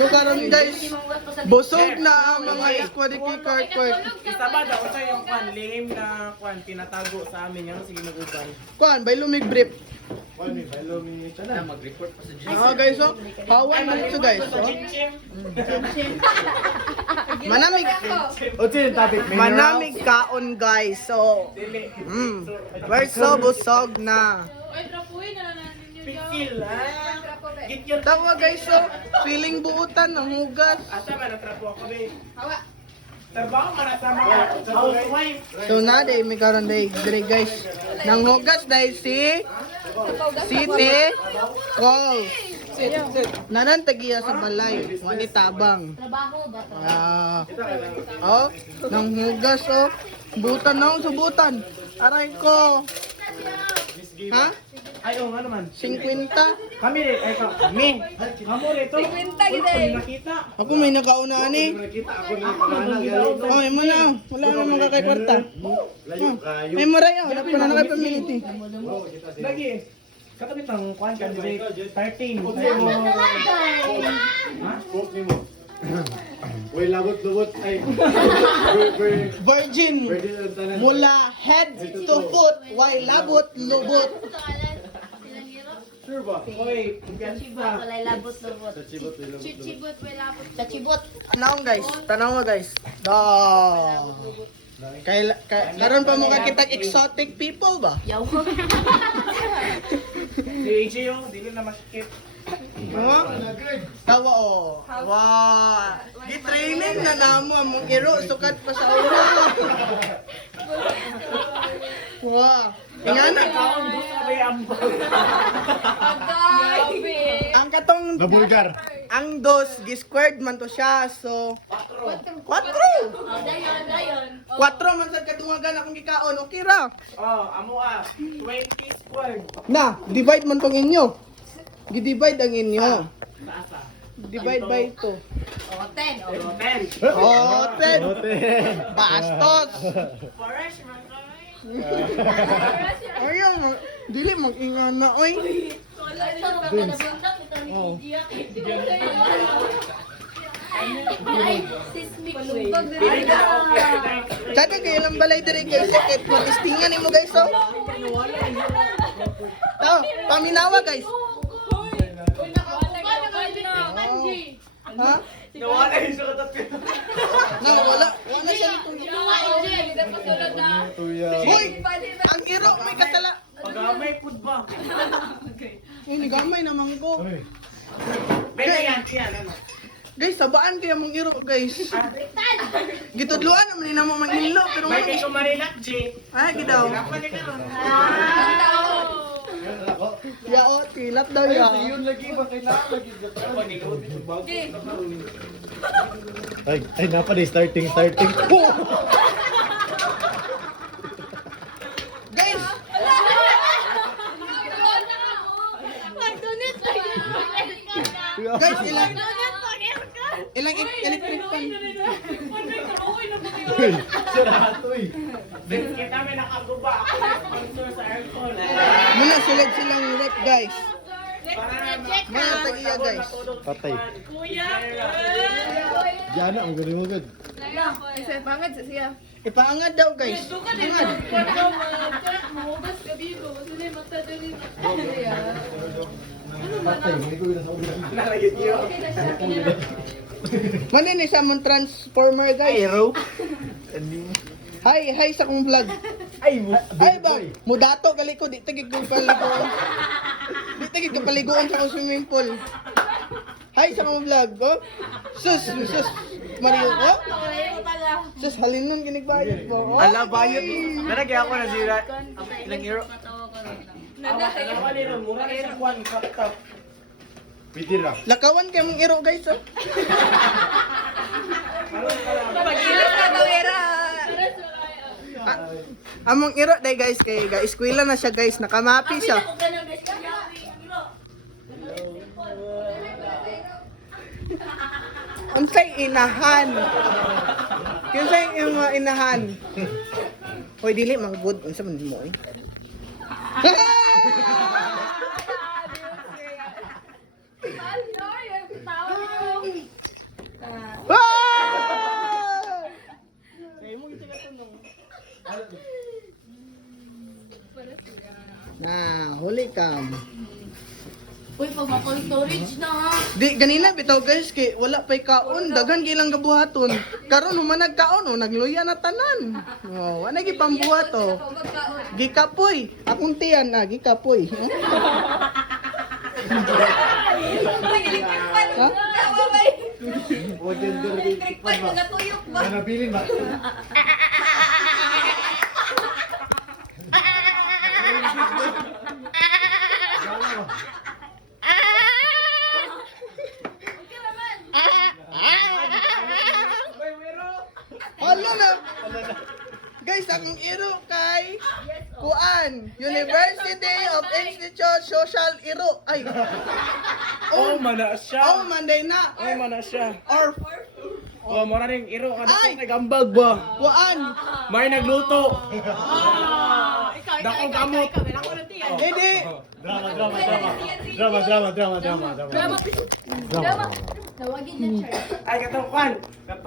So karon guys, busog na ang mga squad kart. Isa ba daw sa yung kwan, lihim na kwan, tinatago sa amin yan. Sige mag-uban. Kuan, bay lumig brief. Mag-report pa sa G. Guys, so hawan man ito guys. So. Manamig. Manamig kaon guys. So, we're so busog na. Pikil, ha? Tawa guys, so feeling buutan ng hugas. Asa man natrapo ako, be? Trabaho man sa mga housewife. So na day may karon day dire guys. Nang hugas day si City Call. Nanan tagiya sa balay, wani tabang. Trabaho ba to? Nang hugas oh. Butan na akong subutan. Aray ko. Ha? Ay, ano man? 50? Kami rin, ay kami. Kamo rin ito. 50 gid. Nakita. Ako may nakaunaan eh. Oh, may mo na. Wala namang kakay kwarta. May maray oh. Wala pa na nakapamiliti. Lagi. Katabi tang kwan candidate 13. Ha? Uy, labot-labot ay. Virgin. Mula head to foot. Why labot, lubot. Sure ba? Hoy, Chibot, walay labot-labot. Chibot, Sa chibot. Tanaw mo guys. Karon pa mo kakita exotic people ba? Yaw. si AJ yung, dili na masikip. Tawa oh. Wow. Gi-training na namo among iro sukat pa sa ulo. Wow. Ingana Kaon gusto ba yung ang katong Nabulgar. ang dos gi-squared man to siya. So 4. 4 man sad kadungagan akong gikaon. Okay ra. Oh, amo 20 squared. Na, divide man tong inyo. Gi-divide ang inyo. Taasa. Divide by 2. O, 10. O, 10. Oh, 10. Bastos. Fresh man kami. Ayun, dili mag-ingana oy. Oh. Ay, sismic lumbag na Dili rin. na okay. Kada kayo lang balay diri kay sakit mag-istingan nimo guys oh. Tao, paminawa guys. Ha? Nawala yung sukat at Na wala siya nito. Hoy, ang iro may kasala. Pag-amay food ba? Uy, gamay naman ko. Beka yan, ano? Guys, sabaan kaya mong iro guys. Gitudluan naman ni namo manghilo pero May kayo marilat, G. ay gidaw. Dapat niya ka ron. Ya o, tilat daw ya. lagi ba kailangan lagi. Ako, niluot yung bago. Ay, napa di starting. Guys, guys ilang electric fan. Saratoy. Kita may nakaguba. Ako na sponsor sa aircon. Muna silang rep guys. Mga tagiya guys. Patay. Diyan ang galing mo good. Ipaangad daw guys. Angad. Patay, hindi ko na sa ulo. Nalagyan niyo. Manin isa mong transformer guys. Arrow. Hi sa kong vlog. Ay, Ay ba, mudato gali ko di tigig ko paliguan. Di tigig ko paliguan sa akong swimming pool. Hi sa kong vlog, oh. Sus, Mario, oh. Sus, halinon kinigbayad po. Oh. Ala bayot. Naragay ako na sira. Ilang euro? Dalawa nila, mura na sa kwan, kaptap. Pwede ra. Lakawan kayo mong iro guys, oh. Among iro day guys kay guys, eskwela na siya guys, nakamapi siya. Unsay inahan? Kinsay yung mga inahan? Hoy dili mang good unsa man mo eh. scam. Uy, pag ma-cold storage na ha. Di, ganina bitaw guys, kay wala pa'y kaon, daghan gilang gabuhaton. Karon humanag kaon, nagluya na tanan. Oh, wala gi pambuhat oh. Gikapoy, akong tiyan na, gikapoy. Ha? O, gender Electric pan, nagatuyok ba? Nanabilin ba? Hala na. Guys, akong iro kay Kuan, University of Institute Social Iro. Ay. Oh, mana siya. Oh, Monday na. Oh, mana siya. Or Oh, mura ring iro. Ay! Nagambag ba? Kuan. May nagluto. Dakong gamot. Hindi. Drama, drama, drama. Drama, drama, drama, drama, drama. Drama. Tawagin na Charles. Ay, katong kwan.